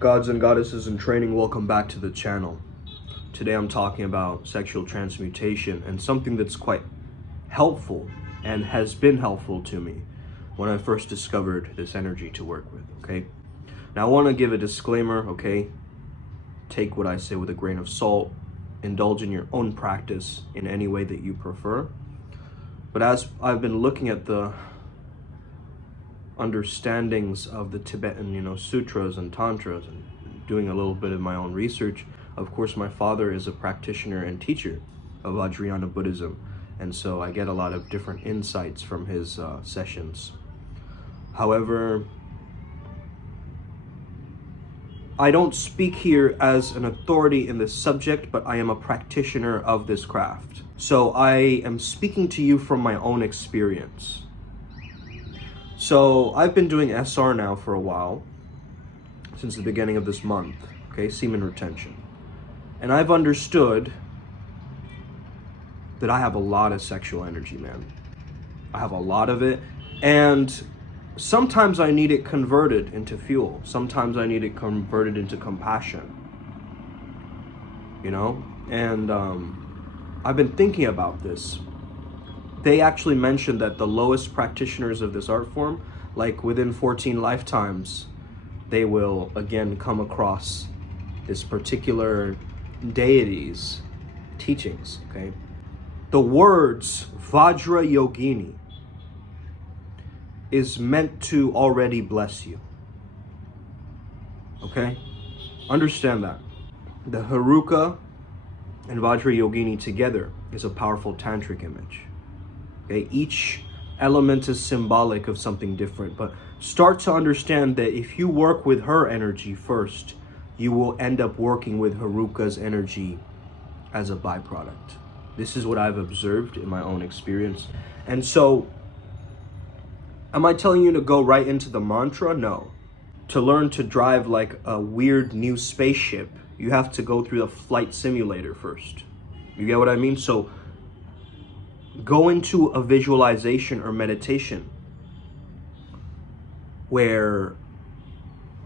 Gods and goddesses in training, welcome back to the channel. Today I'm talking about sexual transmutation and something that's quite helpful and has been helpful to me when I first discovered this energy to work with, okay? Now I want to give a disclaimer, okay? Take what I say with a grain of salt. Indulge in your own practice in any way that you prefer. But as I've been looking at the understandings of the Tibetan, sutras and tantras, and doing a little bit of my own research. Of course, my father is a practitioner and teacher of Vajrayana Buddhism, and so I get a lot of different insights from his sessions. However, I don't speak here as an authority in this subject, but I am a practitioner of this craft. So I am speaking to you from my own experience. So I've been doing SR now for a while, since the beginning of this month, okay, semen retention. And I've understood that I have a lot of sexual energy, man. I have a lot of it, and sometimes I need it converted into fuel. Sometimes I need it converted into compassion, And I've been thinking about this. They actually mentioned that the lowest practitioners of this art form, like within 14 lifetimes, they will again come across this particular deity's teachings, okay? The words Vajra Yogini is meant to already bless you, okay? Understand that. The Haruka and Vajra Yogini together is a powerful tantric image. Okay, each element is symbolic of something different, but start to understand that if you work with her energy first, you will end up working with Haruka's energy as a byproduct. This is what I've observed in my own experience. And so, am I telling you to go right into the mantra? No. To learn to drive like a weird new spaceship, you have to go through the flight simulator first. You get what I mean? So, go into a visualization or meditation where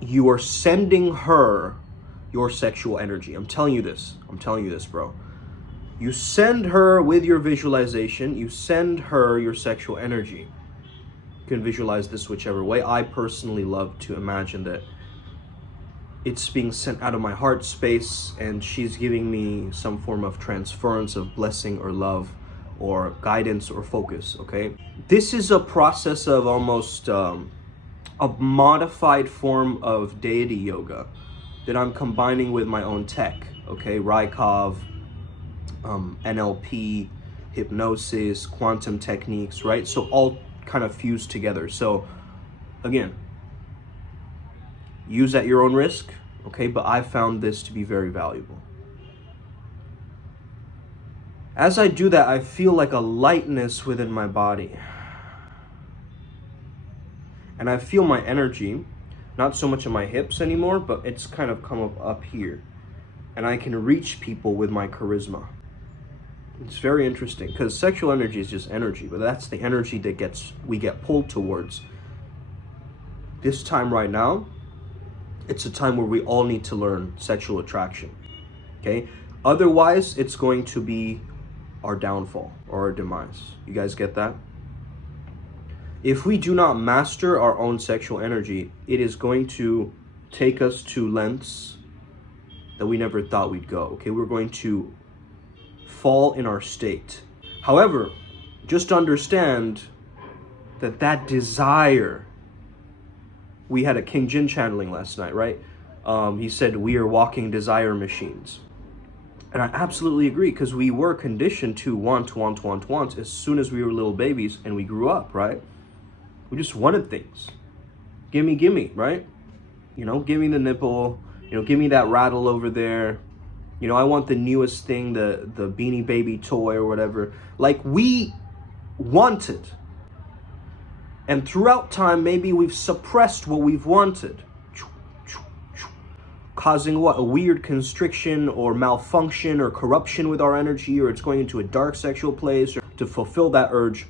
you are sending her your sexual energy. I'm telling you this, bro. You send her with your visualization, you send her your sexual energy. You can visualize this whichever way. I personally love to imagine that it's being sent out of my heart space and she's giving me some form of transference of blessing or love or guidance or focus, okay? This is a process of almost a modified form of deity yoga that I'm combining with my own tech, okay? Rykov, NLP, hypnosis, quantum techniques, right? So all kind of fused together. So again, use at your own risk, okay? But I found this to be very valuable. As I do that, I feel like a lightness within my body. And I feel my energy, not so much in my hips anymore, but it's kind of come up here. And I can reach people with my charisma. It's very interesting, because sexual energy is just energy, but that's the energy that we get pulled towards. This time right now, it's a time where we all need to learn sexual attraction, okay? Otherwise, it's going to be our downfall or our demise. You guys get that? If we do not master our own sexual energy, it is going to take us to lengths that we never thought we'd go, okay? We're going to fall in our state. However, just understand that desire, we had a King Jin channeling last night, right? He said, we are walking desire machines. And I absolutely agree, because we were conditioned to want as soon as we were little babies and we grew up, right? We just wanted things. Gimme, right? Give me the nipple, give me that rattle over there. I want the newest thing, the Beanie Baby toy or whatever. Like, we wanted. And throughout time, maybe we've suppressed what we've wanted. Causing what? A weird constriction or malfunction or corruption with our energy, or it's going into a dark sexual place or to fulfill that urge.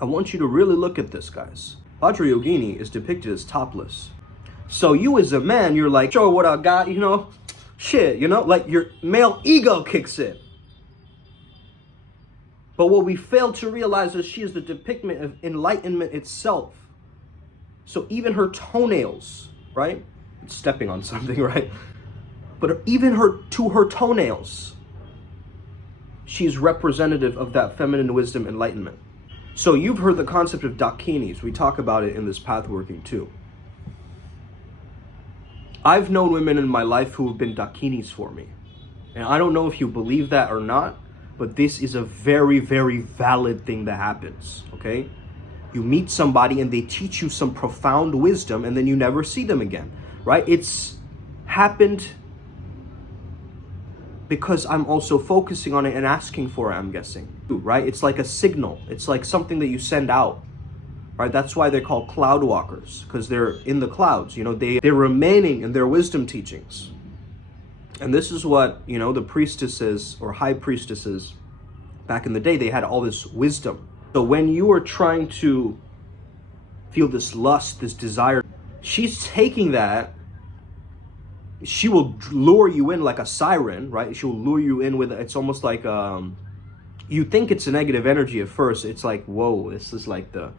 I want you to really look at this, guys. Vajrayogini is depicted as topless. So you as a man, you're like, show what I got, you know? Shit, you know? Like your male ego kicks in. But what we fail to realize is she is the depiction of enlightenment itself. So even her toenails, right? It's stepping on something, right? But even her toenails, she's representative of that feminine wisdom enlightenment. So you've heard the concept of dakinis. We talk about it in this path working too. I've known women in my life who have been dakinis for me. And I don't know if you believe that or not, but this is a very, very valid thing that happens, okay? You meet somebody and they teach you some profound wisdom and then you never see them again, right? It's happened because I'm also focusing on it and asking for it, I'm guessing, right? It's like a signal. It's like something that you send out, right? That's why they're called cloud walkers, because they're in the clouds, you know, they're remaining in their wisdom teachings. And this is what, you know, the priestesses or high priestesses back in the day, they had all this wisdom. So when you are trying to feel this lust, this desire, she's taking that. She will lure you in like a siren, right? She will lure you in with, it's almost like, you think it's a negative energy at first. It's like, whoa, this is like the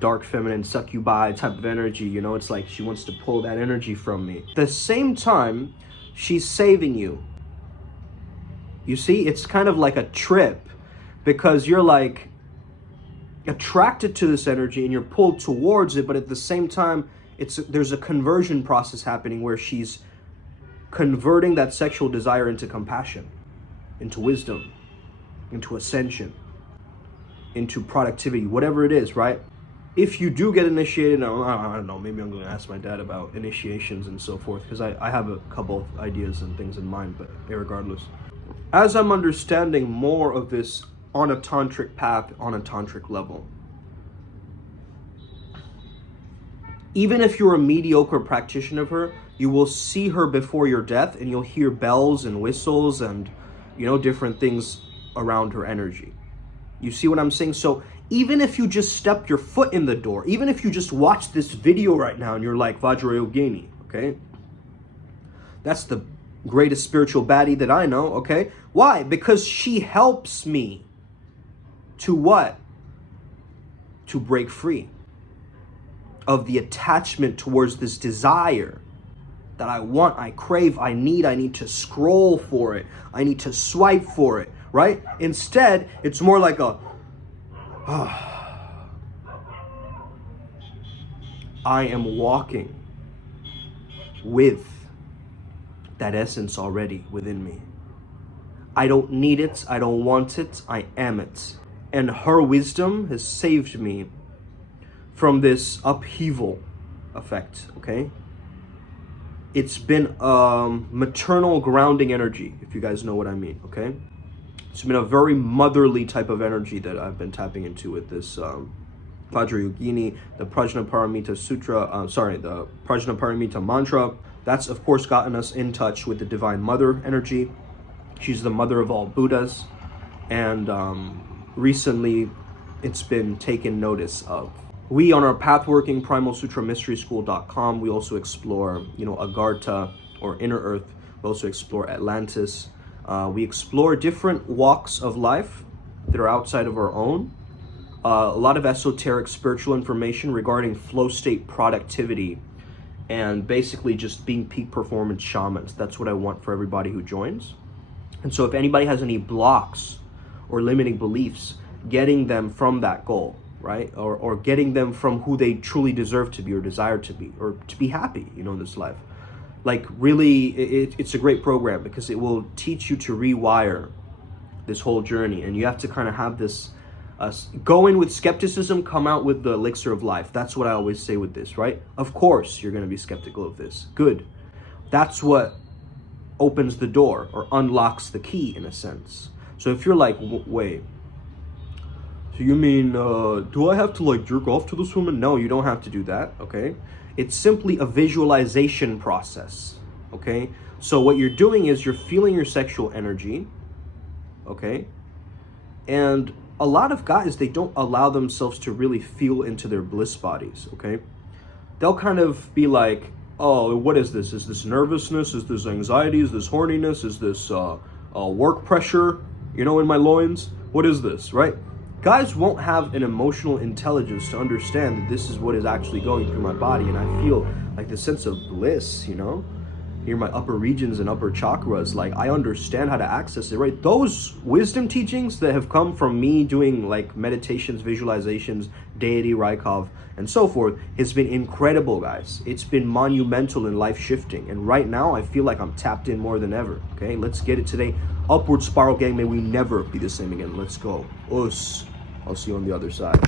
dark feminine succubi type of energy, you know? It's like she wants to pull that energy from me. At the same time, she's saving you. You see, it's kind of like a trip because you're like attracted to this energy and you're pulled towards it, but at the same time, there's a conversion process happening where she's converting that sexual desire into compassion, into wisdom, into ascension, into productivity, whatever it is, right? If you do get initiated, I don't know, maybe I'm going to ask my dad about initiations and so forth, because I have a couple of ideas and things in mind, but irregardless. As I'm understanding more of this on a tantric path, on a tantric level, even if you're a mediocre practitioner of her, you will see her before your death and you'll hear bells and whistles and, you know, different things around her energy. You see what I'm saying? So even if you just step your foot in the door, even if you just watch this video right now and you're like, Vajrayogini, okay? That's the greatest spiritual baddie that I know, okay? Why? Because she helps me to what? To break free of the attachment towards this desire that I want, I crave, I need to scroll for it. I need to swipe for it, right? Instead, it's more like a, I am walking with that essence already within me. I don't need it, I don't want it, I am it. And her wisdom has saved me from this upheaval effect, okay? It's been maternal grounding energy, if you guys know what I mean, okay? It's been a very motherly type of energy that I've been tapping into with this Vajrayogini, the Prajnaparamita Sutra, the Prajnaparamita mantra. That's, of course, gotten us in touch with the Divine Mother energy. She's the mother of all Buddhas. And recently, it's been taken notice of. We, on our Pathworking PrimalSutraMysterySchool.com, we also explore, you know, Agartha or Inner Earth. We also explore Atlantis. We explore different walks of life that are outside of our own. A lot of esoteric spiritual information regarding flow state productivity and basically just being peak performance shamans. That's what I want for everybody who joins. And so if anybody has any blocks or limiting beliefs, getting them from that goal, right? Or getting them from who they truly deserve to be or desire to be, or to be happy, you know, in this life. Like really, it's a great program because it will teach you to rewire this whole journey. And you have to kind of have this, go in with skepticism, come out with the elixir of life. That's what I always say with this, right? Of course, you're going to be skeptical of this. Good. That's what opens the door or unlocks the key in a sense. So if you're like, wait, so you mean, do I have to like jerk off to this woman? No, you don't have to do that, okay? It's simply a visualization process, okay? So what you're doing is you're feeling your sexual energy, okay? And a lot of guys, they don't allow themselves to really feel into their bliss bodies, okay? They'll kind of be like, oh, what is this? Is this nervousness? Is this anxiety? Is this horniness? Is this work pressure, you know, in my loins? What is this, right? Guys won't have an emotional intelligence to understand that this is what is actually going through my body, and I feel like this sense of bliss, you know? Here, my upper regions and upper chakras, like I understand how to access it, right? Those wisdom teachings that have come from me doing like meditations, visualizations, Deity, Rykov, and so forth has been incredible, guys. It's been monumental and life shifting. And right now I feel like I'm tapped in more than ever. Okay, let's get it today. Upward spiral gang, may we never be the same again. Let's go. Us. I'll see you on the other side.